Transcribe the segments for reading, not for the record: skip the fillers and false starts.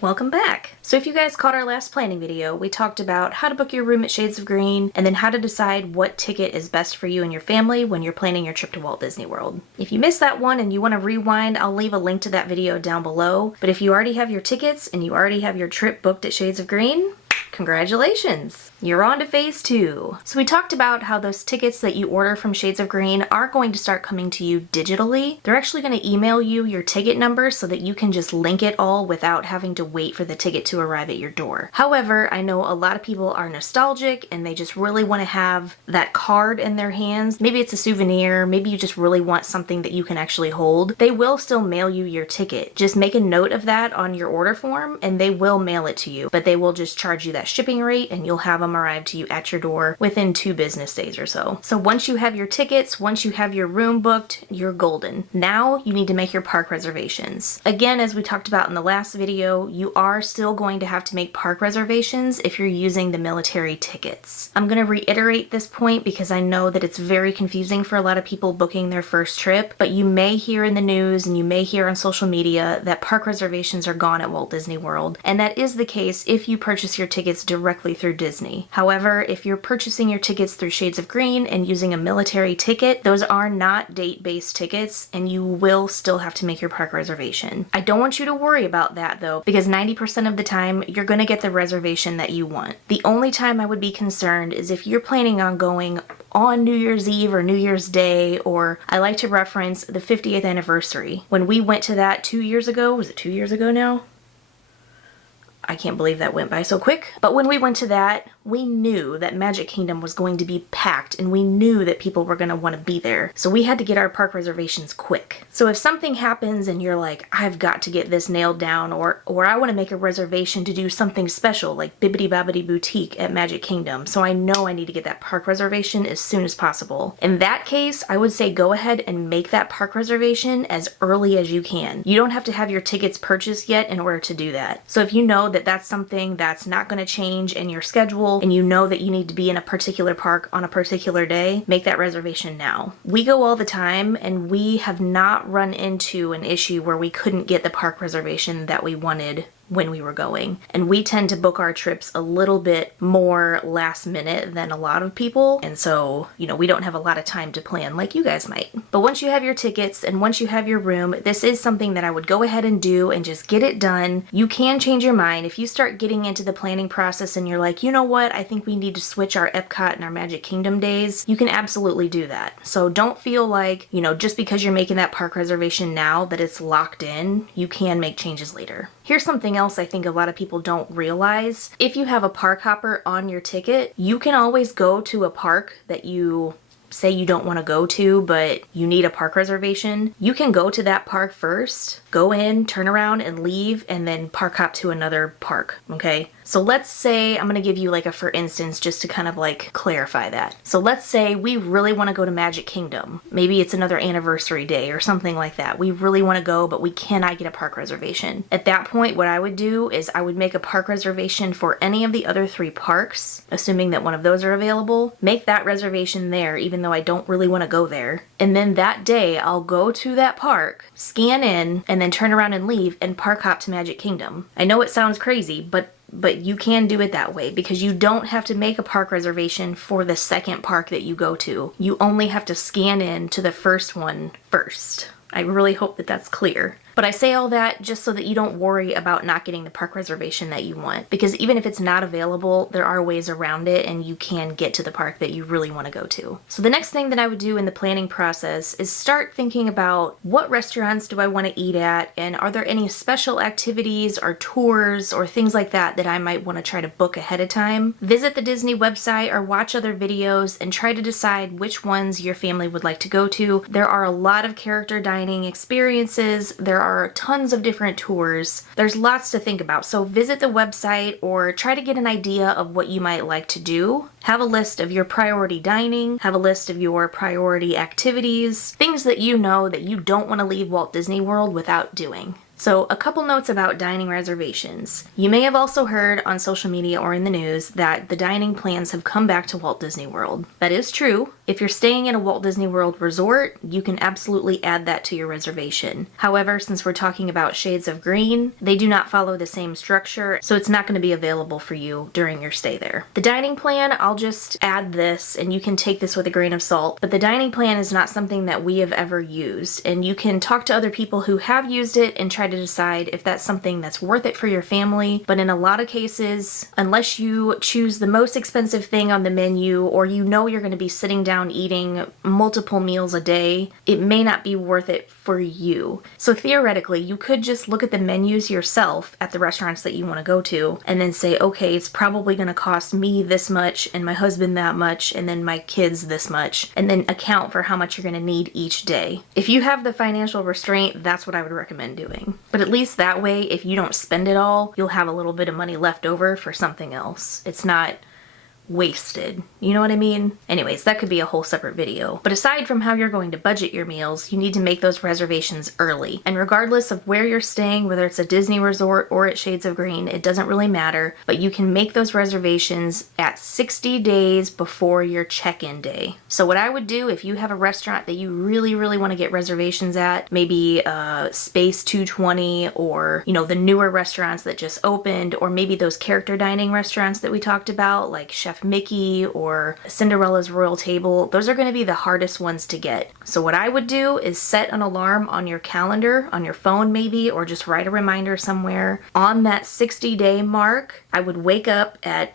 Welcome back! So if you guys caught our last planning video, we talked about how to book your room at Shades of Green and then how to decide what ticket is best for you and your family when you're planning your trip to Walt Disney World. If you missed that one and you want to rewind, I'll leave a link to that video down below. But if you already have your tickets and you already have your trip booked at Shades of Green, congratulations! You're on to phase 2. So we talked about how those tickets that you order from Shades of Green are going to start coming to you digitally. They're actually going to email you your ticket number so that you can just link it all without having to wait for the ticket to arrive at your door. However, I know a lot of people are nostalgic and they just really want to have that card in their hands. Maybe it's a souvenir, maybe you just really want something that you can actually hold. They will still mail you your ticket. Just make a note of that on your order form and they will mail it to you, but they will just charge you that shipping rate and you'll have them arrive to you at your door within 2 business days or so. So once you have your tickets, once you have your room booked, you're golden. Now you need to make your park reservations. Again, as we talked about in the last video, you are still going to have to make park reservations if you're using the military tickets. I'm going to reiterate this point because I know that it's very confusing for a lot of people booking their first trip, but you may hear in the news and you may hear on social media that park reservations are gone at Walt Disney World, and that is the case if you purchase your tickets directly through Disney. However, if you're purchasing your tickets through Shades of Green and using a military ticket, those are not date-based tickets and you will still have to make your park reservation. I don't want you to worry about that though, because 90% of the time you're going to get the reservation that you want. The only time I would be concerned is if you're planning on going on New Year's Eve or New Year's Day, or I like to reference the 50th anniversary. When we went to that 2 years ago, was it 2 years ago now? I can't believe that went by so quick. But when we went to that, we knew that Magic Kingdom was going to be packed and we knew that people were going to want to be there. So we had to get our park reservations quick. So if something happens and you're like, I've got to get this nailed down, or I want to make a reservation to do something special like Bibbidi Bobbidi Boutique at Magic Kingdom, so I know I need to get that park reservation as soon as possible. In that case, I would say go ahead and make that park reservation as early as you can. You don't have to have your tickets purchased yet in order to do that. So if you know that that's something that's not going to change in your schedule and you know that you need to be in a particular park on a particular day, make that reservation now. We go all the time and we have not run into an issue where we couldn't get the park reservation that we wanted when we were going. And we tend to book our trips a little bit more last minute than a lot of people. And so, we don't have a lot of time to plan like you guys might. But once you have your tickets and once you have your room, this is something that I would go ahead and do and just get it done. You can change your mind. If you start getting into the planning process and you're like, you know what, I think we need to switch our Epcot and our Magic Kingdom days, you can absolutely do that. So don't feel like, just because you're making that park reservation now that it's locked in. You can make changes later. Here's something else I think a lot of people don't realize. If you have a park hopper on your ticket, you can always go to a park that you say you don't want to go to, but you need a park reservation. You can go to that park first, go in, turn around and leave, and then park hop to another park, okay? So let's say, I'm gonna give you like a for instance just to kind of like clarify that. So let's say we really wanna go to Magic Kingdom. Maybe it's another anniversary day or something like that. We really wanna go, but we cannot get a park reservation. At that point, what I would do is I would make a park reservation for any of the other 3 parks, assuming that one of those are available. Make that reservation there, even though I don't really wanna go there. And then that day, I'll go to that park, scan in, and then turn around and leave and park hop to Magic Kingdom. I know it sounds crazy, but you can do it that way because you don't have to make a park reservation for the second park that you go to. You only have to scan in to the first one first. I really hope that that's clear. But I say all that just so that you don't worry about not getting the park reservation that you want. Because even if it's not available, there are ways around it and you can get to the park that you really want to go to. So the next thing that I would do in the planning process is start thinking about what restaurants do I want to eat at, and are there any special activities or tours or things like that that I might want to try to book ahead of time. Visit the Disney website or watch other videos and try to decide which ones your family would like to go to. There are a lot of character dining experiences. There are tons of different tours. There's lots to think about. So visit the website or try to get an idea of what you might like to do. Have a list of your priority dining, have a list of your priority activities, things that you know that you don't want to leave Walt Disney World without doing. So a couple notes about dining reservations. You may have also heard on social media or in the news that the dining plans have come back to Walt Disney World. That is true. If you're staying in a Walt Disney World resort, you can absolutely add that to your reservation. However, since we're talking about shades of green, they do not follow the same structure, so it's not going to be available for you during your stay there. The dining plan, I'll just add this, and you can take this with a grain of salt, but the dining plan is not something that we have ever used, and you can talk to other people who have used it and try to decide if that's something that's worth it for your family. But in a lot of cases, unless you choose the most expensive thing on the menu, or you know you're going to be sitting down eating multiple meals a day, it may not be worth it for you. So theoretically, you could just look at the menus yourself at the restaurants that you want to go to and then say, okay, it's probably going to cost me this much and my husband that much and then my kids this much, and then account for how much you're going to need each day. If you have the financial restraint, that's what I would recommend doing. But at least that way, if you don't spend it all, you'll have a little bit of money left over for something else. It's not wasted. You know what I mean? Anyways, that could be a whole separate video. But aside from how you're going to budget your meals, you need to make those reservations early. And regardless of where you're staying, whether it's a Disney resort or at Shades of Green, it doesn't really matter, but you can make those reservations at 60 days before your check-in day. So what I would do, if you have a restaurant that you really want to get reservations at, maybe Space 220, or the newer restaurants that just opened, or maybe those character dining restaurants that we talked about, like Chef Mickey or Cinderella's Royal Table, those are going to be the hardest ones to get. So what I would do is set an alarm on your calendar, on your phone maybe, or just write a reminder somewhere. On that 60-day mark, I would wake up at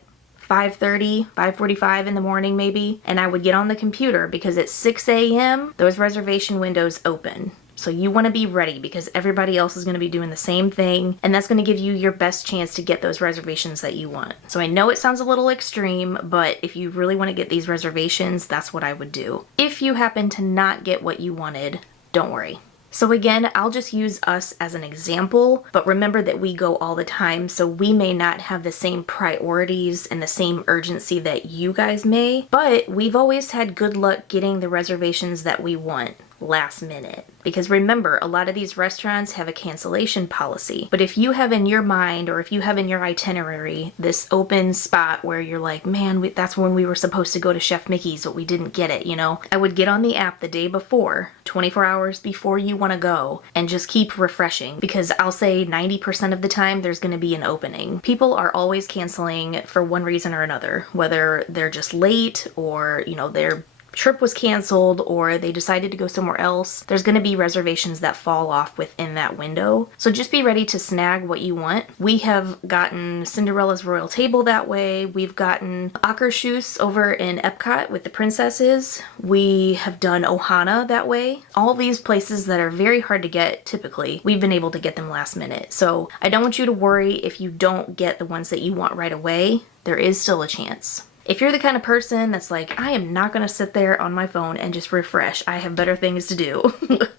5:30, 5:45 in the morning maybe, and I would get on the computer because at 6 a.m. those reservation windows open. So you want to be ready because everybody else is going to be doing the same thing, and that's going to give you your best chance to get those reservations that you want. So I know it sounds a little extreme, but if you really want to get these reservations, that's what I would do. If you happen to not get what you wanted, don't worry. So again, I'll just use us as an example, but remember that we go all the time, so we may not have the same priorities and the same urgency that you guys may, but we've always had good luck getting the reservations that we want last minute. Because remember, a lot of these restaurants have a cancellation policy. But if you have in your mind, or if you have in your itinerary, this open spot where you're like, man, that's when we were supposed to go to Chef Mickey's, but we didn't get it, I would get on the app the day before, 24 hours before you want to go, and just keep refreshing. Because I'll say 90% of the time, there's going to be an opening. People are always canceling for one reason or another, whether they're just late, or, their trip was canceled, or they decided to go somewhere else. There's going to be reservations that fall off within that window. So just be ready to snag what you want. We have gotten Cinderella's Royal Table that way. We've gotten Akershus over in Epcot with the princesses. We have done Ohana that way. All these places that are very hard to get typically, we've been able to get them last minute. So I don't want you to worry if you don't get the ones that you want right away. There is still a chance. If you're the kind of person that's like, I am not going to sit there on my phone and just refresh, I have better things to do.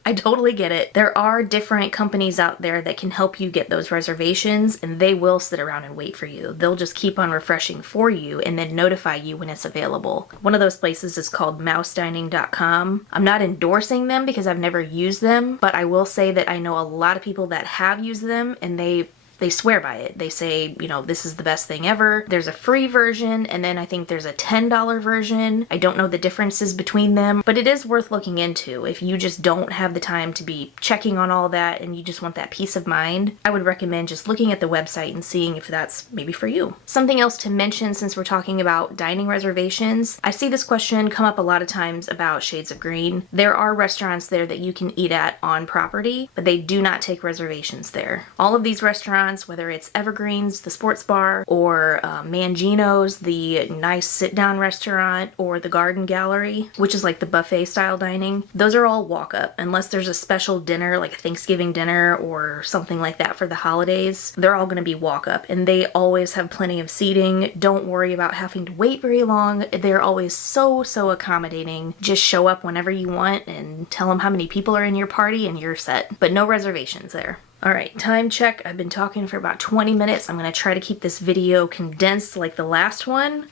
I totally get it. There are different companies out there that can help you get those reservations, and they will sit around and wait for you. They'll just keep on refreshing for you and then notify you when it's available. One of those places is called mousedining.com. I'm not endorsing them because I've never used them, but I will say that I know a lot of people that have used them, and they swear by it. They say, this is the best thing ever. There's a free version, and then I think there's a $10 version. I don't know the differences between them, but it is worth looking into. If you just don't have the time to be checking on all that and you just want that peace of mind, I would recommend just looking at the website and seeing if that's maybe for you. Something else to mention since we're talking about dining reservations, I see this question come up a lot of times about Shades of Green. There are restaurants there that you can eat at on property, but they do not take reservations there. All of these restaurants, whether it's Evergreen's, the sports bar, or Mangino's, the nice sit-down restaurant, or the Garden Gallery, which is like the buffet style dining, those are all walk-up. Unless there's a special dinner, like a Thanksgiving dinner or something like that for the holidays, they're all going to be walk-up, and they always have plenty of seating. Don't worry about having to wait very long. They're always so accommodating. Just show up whenever you want and tell them how many people are in your party and you're set. But no reservations there. Alright, time check. I've been talking for about 20 minutes. I'm going to try to keep this video condensed like the last one.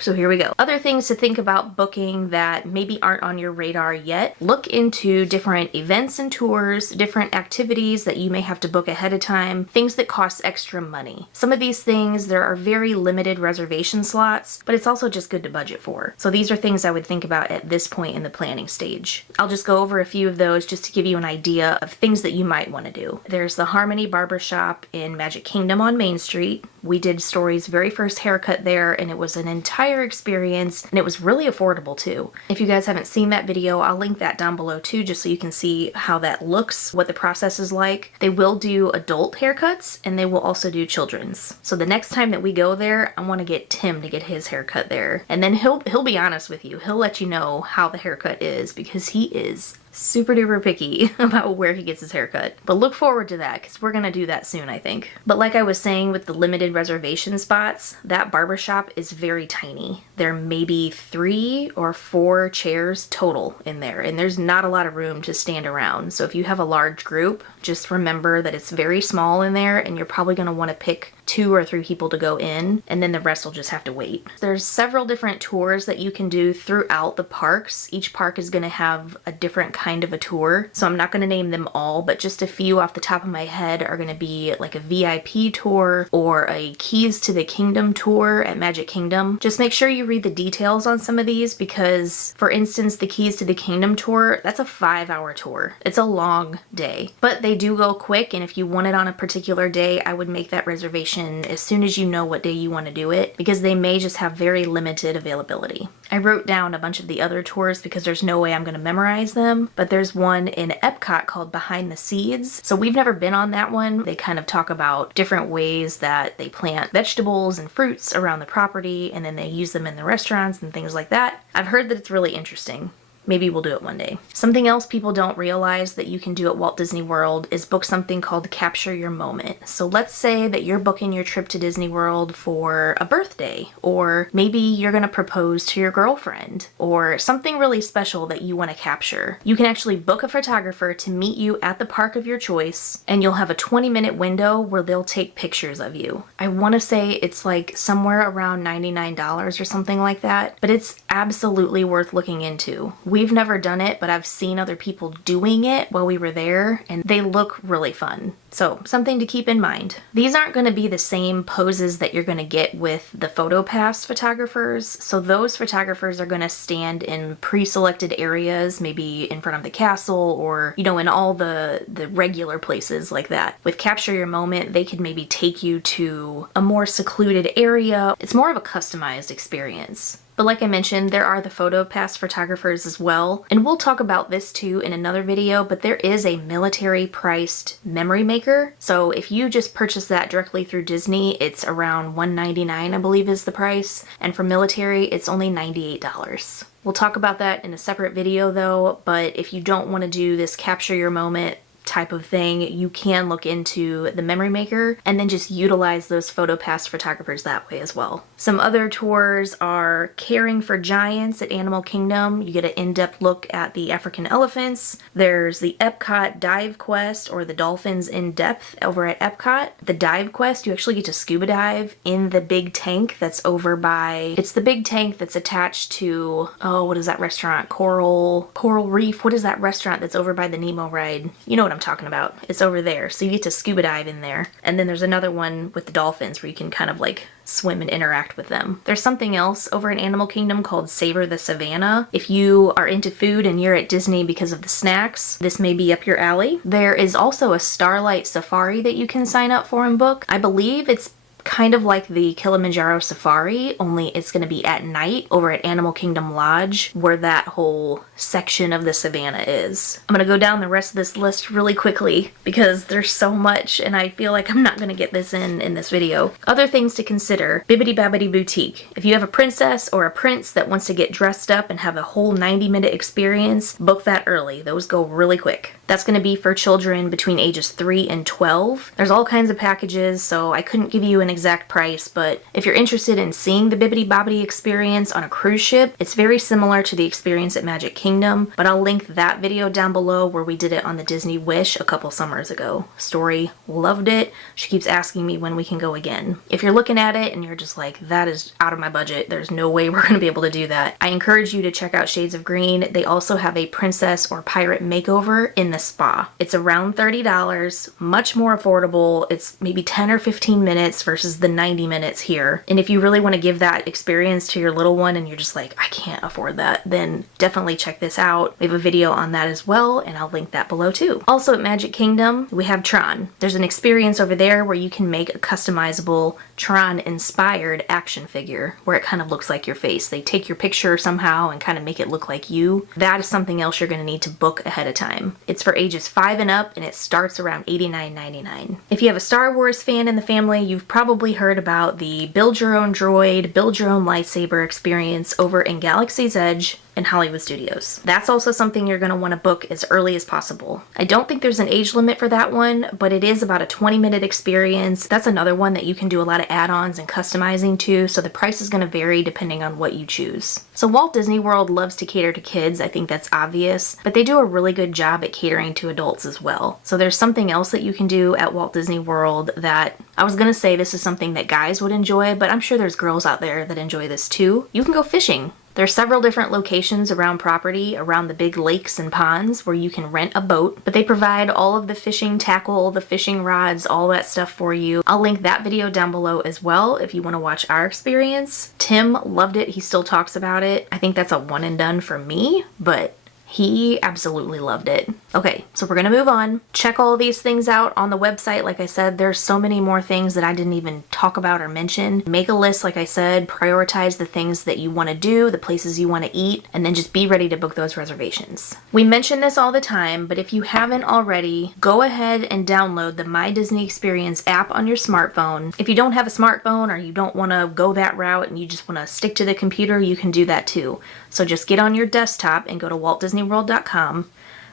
So here we go. Other things to think about booking that maybe aren't on your radar yet. Look into different events and tours, different activities that you may have to book ahead of time, things that cost extra money. Some of these things, there are very limited reservation slots, but it's also just good to budget for. So these are things I would think about at this point in the planning stage. I'll just go over a few of those just to give you an idea of things that you might want to do. There's the Harmony Barbershop in Magic Kingdom on Main Street. We did Story's very first haircut there, and it was an entire experience, and it was really affordable too. If you guys haven't seen that video, I'll link that down below too, just so you can see how that looks, what the process is like. They will do adult haircuts, and they will also do children's. So the next time that we go there, I want to get Tim to get his haircut there, and then he'll be honest with you. He'll let you know how the haircut is, because he is super duper picky about where he gets his haircut. But look forward to that, because we're gonna do that soon, I think. But like I was saying, with the limited reservation spots, that barbershop is very tiny. There may be 3 or 4 chairs total in there, and there's not a lot of room to stand around. So if you have a large group, just remember that it's very small in there, and you're probably gonna want to pick 2 or 3 people to go in, and then the rest will just have to wait. There's several different tours that you can do throughout the parks. Each park is going to have a different kind of a tour, so I'm not going to name them all, but just a few off the top of my head are going to be like a VIP tour or a Keys to the Kingdom tour at Magic Kingdom. Just make sure you read the details on some of these, because for instance, the Keys to the Kingdom tour, that's a 5-hour tour. It's a long day, but they do go quick, and if you want it on a particular day, I would make that reservation as soon as you know what day you want to do it, because they may just have very limited availability. I wrote down a bunch of the other tours because there's no way I'm going to memorize them, but there's one in Epcot called Behind the Seeds. So we've never been on that one. They kind of talk about different ways that they plant vegetables and fruits around the property, and then they use them in the restaurants and things like that. I've heard that it's really interesting. Maybe we'll do it one day. Something else people don't realize that you can do at Walt Disney World is book something called Capture Your Moment. So let's say that you're booking your trip to Disney World for a birthday, or maybe you're gonna propose to your girlfriend, or something really special that you wanna capture. You can actually book a photographer to meet you at the park of your choice, and you'll have a 20-minute window where they'll take pictures of you. I wanna say it's like somewhere around $99 or something like that, but it's absolutely worth looking into. We've never done it, but I've seen other people doing it while we were there, and they look really fun. So something to keep in mind. These aren't going to be the same poses that you're going to get with the PhotoPass photographers. So those photographers are going to stand in pre-selected areas, maybe in front of the castle, or, you know, in all the regular places like that. With Capture Your Moment, they could maybe take you to a more secluded area. It's more of a customized experience. But like I mentioned, there are the PhotoPass photographers as well, and we'll talk about this too in another video, but there is a military priced memory maker. So if you just purchase that directly through Disney, it's around $199, I believe is the price, and for military, it's only $98. We'll talk about that in a separate video though, but if you don't want to do this Capture Your Moment type of thing, you can look into the memory maker and then just utilize those PhotoPass photographers that way as well. Some other tours are Caring for Giants at Animal Kingdom. You get an in-depth look at the African elephants. There's the Epcot Dive Quest, or the Dolphins in Depth over at Epcot. The Dive Quest, you actually get to scuba dive in the big tank that's over by, it's the big tank that's attached to, oh, what is that restaurant? Coral Reef. What is that restaurant that's over by the Nemo ride? You know what I'm talking about. It's over there. So you get to scuba dive in there. And then there's another one with the dolphins where you can kind of like swim and interact with them. There's something else over in Animal Kingdom called Savor the Savannah. If you are into food and you're at Disney because of the snacks, this may be up your alley. There is also a Starlight Safari that you can sign up for and book. I believe it's kind of like the Kilimanjaro Safari, only it's going to be at night over at Animal Kingdom Lodge, where that whole section of the savannah is. I'm going to go down the rest of this list really quickly because there's so much and I feel like I'm not going to get this in this video. Other things to consider: Bibbidi Babbidi Boutique. If you have a princess or a prince that wants to get dressed up and have a whole 90-minute experience, book that early. Those go really quick. That's going to be for children between ages 3 and 12. There's all kinds of packages, so I couldn't give you an an exact price, but if you're interested in seeing the Bibbidi Bobbidi experience on a cruise ship, it's very similar to the experience at Magic Kingdom, but I'll link that video down below where we did it on the Disney Wish a couple summers ago. Story loved it. She keeps asking me when we can go again. If you're looking at it and you're just like, that is out of my budget, there's no way we're going to be able to do that, I encourage you to check out Shades of Green. They also have a princess or pirate makeover in the spa. It's around $30, much more affordable. It's maybe 10 or 15 minutes versus the 90 minutes here. And if you really want to give that experience to your little one and you're just like, I can't afford that, then definitely check this out. We have a video on that as well, and I'll link that below too. Also at Magic Kingdom, we have Tron. There's an experience over there where you can make a customizable Tron inspired action figure where it kind of looks like your face. They take your picture somehow and kind of make it look like you. That is something else you're going to need to book ahead of time. It's for ages 5 and up, and it starts around $89.99. If you have a Star Wars fan in the family, you've probably heard about the build your own droid, build your own lightsaber experience over in Galaxy's Edge in Hollywood Studios. That's also something you're going to want to book as early as possible. I don't think there's an age limit for that one, but it is about a 20-minute experience. That's another one that you can do a lot of add-ons and customizing to, so the price is going to vary depending on what you choose. So Walt Disney World loves to cater to kids, I think that's obvious, but they do a really good job at catering to adults as well. So there's something else that you can do at Walt Disney World that I was going to say this is something that guys would enjoy, but I'm sure there's girls out there that enjoy this too. You can go fishing. There's several different locations around property, around the big lakes and ponds where you can rent a boat, but they provide all of the fishing tackle, the fishing rods, all that stuff for you. I'll link that video down below as well if you want to watch our experience. Tim loved it. He still talks about it. I think that's a one and done for me, but he absolutely loved it. Okay, so we're gonna move on. Check all these things out on the website. Like I said, there's so many more things that I didn't even talk about or mention. Make a list, like I said, prioritize the things that you wanna do, the places you wanna eat, and then just be ready to book those reservations. We mention this all the time, but if you haven't already, go ahead and download the My Disney Experience app on your smartphone. If you don't have a smartphone or you don't wanna go that route and you just wanna stick to the computer, you can do that too. So just get on your desktop and go to WaltDisneyWorld.com.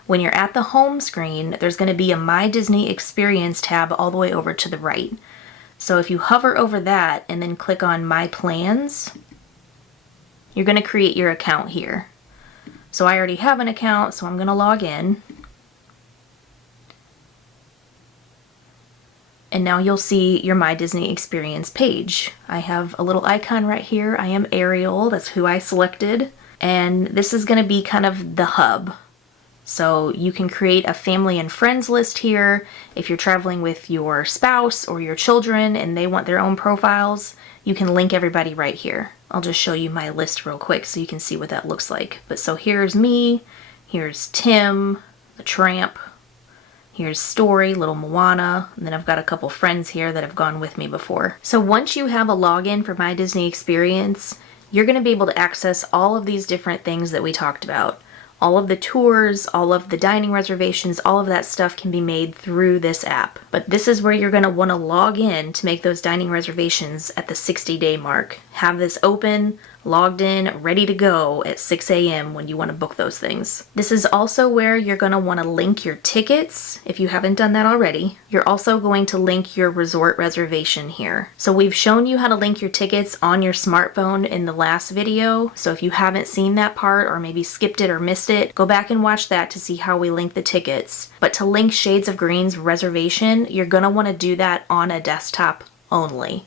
When you're at the home screen, there's going to be a My Disney Experience tab all the way over to the right. So if you hover over that and then click on My Plans, you're going to create your account here. So I already have an account, so I'm going to log in. And now you'll see your My Disney Experience page. I have a little icon right here. I am Ariel, that's who I selected. And this is going to be kind of the hub. So you can create a family and friends list here. If you're traveling with your spouse or your children and they want their own profiles, you can link everybody right here. I'll just show you my list real quick so you can see what that looks like. But so here's me, here's Tim, the tramp, here's Story, little Moana, and then I've got a couple friends here that have gone with me before. So once you have a login for My Disney Experience, you're going to be able to access all of these different things that we talked about. All of the tours, all of the dining reservations, all of that stuff can be made through this app. But this is where you're going to want to log in to make those dining reservations at the 60-day mark. Have this open, logged in, ready to go at 6 a.m. when you want to book those things. This is also where you're going to want to link your tickets if you haven't done that already. You're also going to link your resort reservation here. So we've shown you how to link your tickets on your smartphone in the last video. So if you haven't seen that part or maybe skipped it or missed it, go back and watch that to see how we link the tickets. But to link Shades of Green's reservation, you're going to want to do that on a desktop only.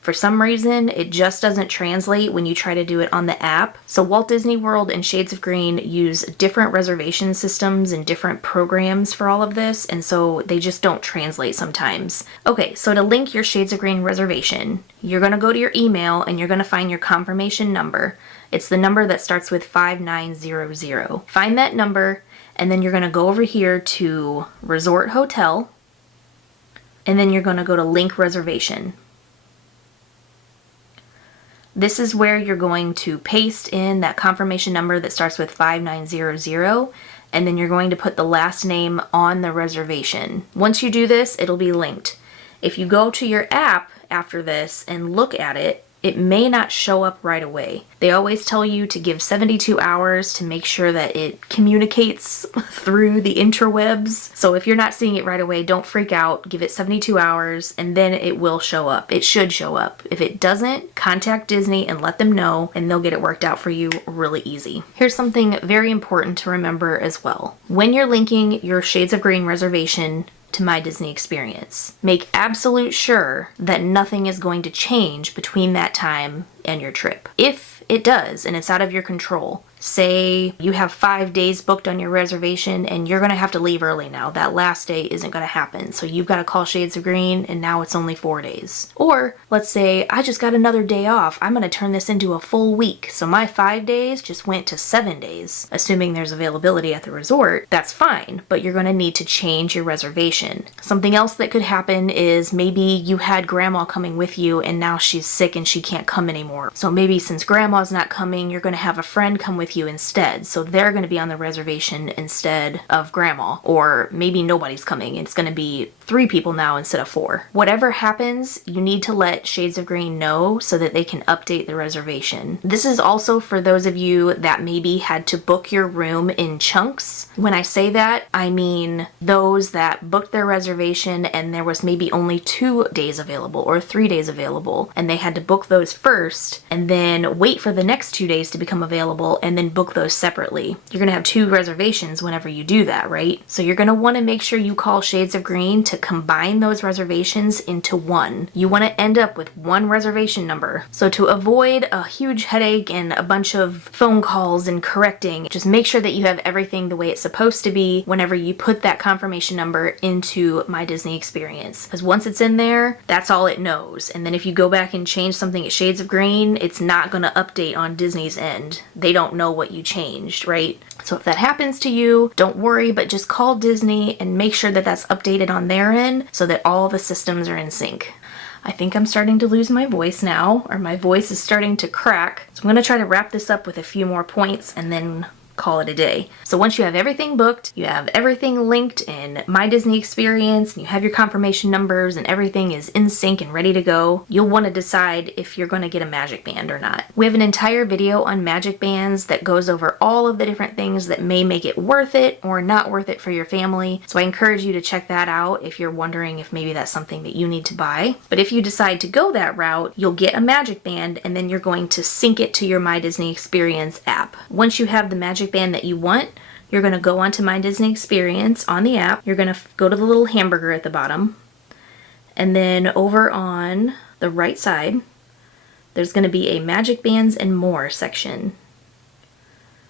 For some reason, it just doesn't translate when you try to do it on the app. So Walt Disney World and Shades of Green use different reservation systems and different programs for all of this, and so they just don't translate sometimes. Okay, so to link your Shades of Green reservation, you're going to go to your email and you're going to find your confirmation number. It's the number that starts with 5900. Find that number, and then you're going to go over here to Resort Hotel, and then you're going to go to Link Reservation. This is where you're going to paste in that confirmation number that starts with 5900, and then you're going to put the last name on the reservation. Once you do this, it'll be linked. If you go to your app after this and look at it, it may not show up right away. They always tell you to give 72 hours to make sure that it communicates through the interwebs. So if you're not seeing it right away, don't freak out. Give it 72 hours and then it will show up. It should show up. If it doesn't, contact Disney and let them know and they'll get it worked out for you really easy. Here's something very important to remember as well. When you're linking your Shades of Green reservation to My Disney Experience, make absolute sure that nothing is going to change between that time and your trip. If it does and it's out of your control, say you have 5 days booked on your reservation and you're going to have to leave early now. That last day isn't going to happen. So you've got to call Shades of Green and now it's only 4 days. Or let's say I just got another day off. I'm going to turn this into a full week. So my 5 days just went to 7 days. Assuming there's availability at the resort, that's fine, but you're going to need to change your reservation. Something else that could happen is maybe you had grandma coming with you and now she's sick and she can't come anymore. So maybe since grandma's not coming, you're going to have a friend come with you instead. So they're going to be on the reservation instead of grandma. Or maybe nobody's coming. It's going to be 3 people now instead of 4. Whatever happens, you need to let Shades of Green know so that they can update the reservation. This is also for those of you that maybe had to book your room in chunks. When I say that, I mean those that booked their reservation and there was maybe only 2 days available or 3 days available, and they had to book those first and then wait for the next 2 days to become available and then book those separately. You're going to have 2 reservations whenever you do that, right? So you're going to want to make sure you call Shades of Green to combine those reservations into one. You want to end up with one reservation number. So to avoid a huge headache and a bunch of phone calls and correcting, just make sure that you have everything the way it's supposed to be whenever you put that confirmation number into My Disney Experience. Because once it's in there, that's all it knows. And then if you go back and change something at Shades of Green, it's not going to update on Disney's end. They don't know what you changed, right? So if that happens to you, don't worry, but just call Disney and make sure that that's updated on their end so that all the systems are in sync. I think I'm starting to lose my voice now, or my voice is starting to crack. So I'm going to try to wrap this up with a few more points and then call it a day. So once you have everything booked, you have everything linked in My Disney Experience, and you have your confirmation numbers and everything is in sync and ready to go, you'll want to decide if you're going to get a magic band or not. We have an entire video on magic bands that goes over all of the different things that may make it worth it or not worth it for your family. So I encourage you to check that out if you're wondering if maybe that's something that you need to buy. But if you decide to go that route, you'll get a magic band and then you're going to sync it to your My Disney Experience app. Once you have the magic band that you want, you're going to go onto My Disney Experience on the app. You're going to go to the little hamburger at the bottom, and then over on the right side there's going to be a Magic Bands and More section.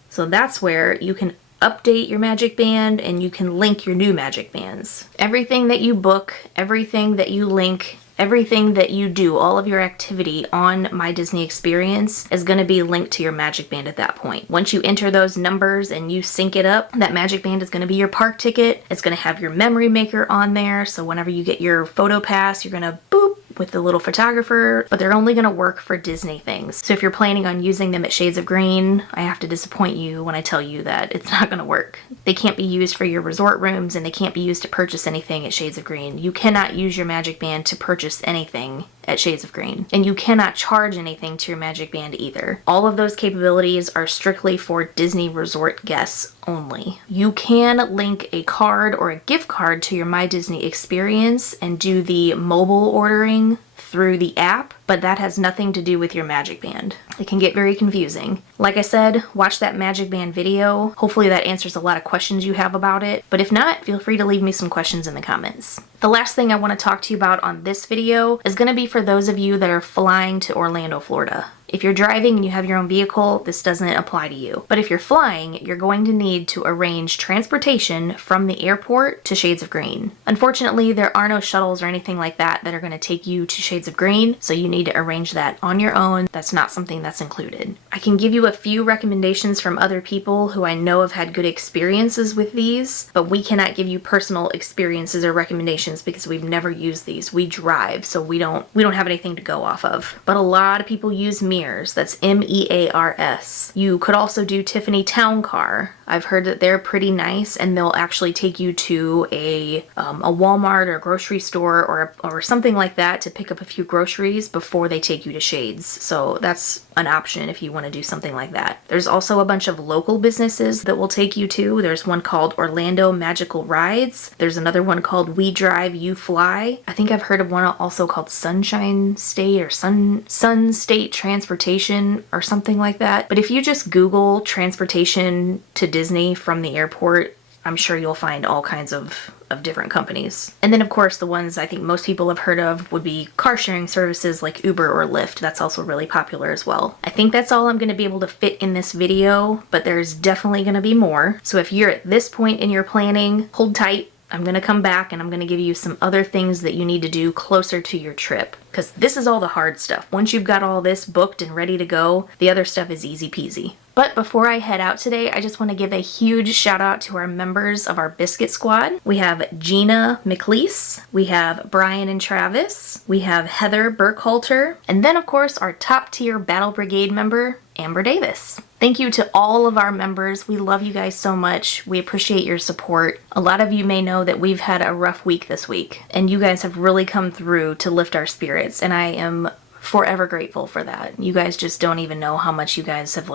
So that's where you can update your magic band and you can link your new magic bands. Everything that you book, everything that you link, everything that you do, all of your activity on My Disney Experience is going to be linked to your magic band at that point. Once you enter those numbers and you sync it up, that magic band is going to be your park ticket. It's going to have your memory maker on there, so whenever you get your photo pass, you're going to boop with the little photographer, but they're only going to work for Disney things. So if you're planning on using them at Shades of Green, I have to disappoint you when I tell you that it's not going to work. They can't be used for your resort rooms and they can't be used to purchase anything at Shades of Green. You cannot use your magic band to purchase anything at Shades of Green, and you cannot charge anything to your magic band either. All of those capabilities are strictly for Disney resort guests only. You can link a card or a gift card to your My Disney Experience and do the mobile ordering through the app, but that has nothing to do with your magic band. It can get very confusing. Like I said, watch that magic band video. Hopefully that answers a lot of questions you have about it, but if not, feel free to leave me some questions in the comments. The last thing I want to talk to you about on this video is going to be for those of you that are flying to Orlando, Florida. If you're driving and you have your own vehicle, this doesn't apply to you. But if you're flying, you're going to need to arrange transportation from the airport to Shades of Green. Unfortunately, there are no shuttles or anything like that that are going to take you to Shades of Green, so you need to arrange that on your own. That's not something that's included. I can give you a few recommendations from other people who I know have had good experiences with these, but we cannot give you personal experiences or recommendations because we've never used these. We drive, so we don't have anything to go off of. But a lot of people use Mears. That's MEARS. You could also do Tiffany Town Car. I've heard that they're pretty nice, and they'll actually take you to a Walmart or a grocery store or something like that to pick up a few groceries before they take you to Shades. So that's an option if you want to do something like that. There's also a bunch of local businesses that will take you to. There's one called Orlando Magical Rides. There's another one called We Drive, You Fly. I think I've heard of one also called Sunshine State or Sun State Transportation or something like that. But if you just Google transportation to Disney from the airport, I'm sure you'll find all kinds of different companies. And then of course the ones I think most people have heard of would be car sharing services like Uber or Lyft. That's also really popular as well. I think that's all I'm going to be able to fit in this video, but there's definitely going to be more. So if you're at this point in your planning, hold tight. I'm going to come back and I'm going to give you some other things that you need to do closer to your trip. Because this is all the hard stuff. Once you've got all this booked and ready to go, the other stuff is easy peasy. But before I head out today, I just want to give a huge shout out to our members of our Biscuit Squad. We have Gina McLeese, we have Brian and Travis, we have Heather Burkhalter, and then of course our top tier Battle Brigade member, Amber Davis. Thank you to all of our members. We love you guys so much. We appreciate your support. A lot of you may know that we've had a rough week this week, and you guys have really come through to lift our spirits, and I am forever grateful for that. You guys just don't even know how much you guys have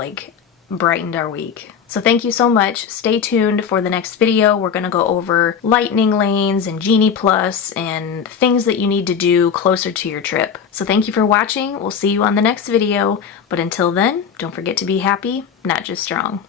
brightened our week. So thank you so much. Stay tuned for the next video. We're gonna go over lightning lanes and Genie Plus and things that you need to do closer to your trip. So thank you for watching. We'll see you on the next video. But until then, don't forget to be happy, not just strong.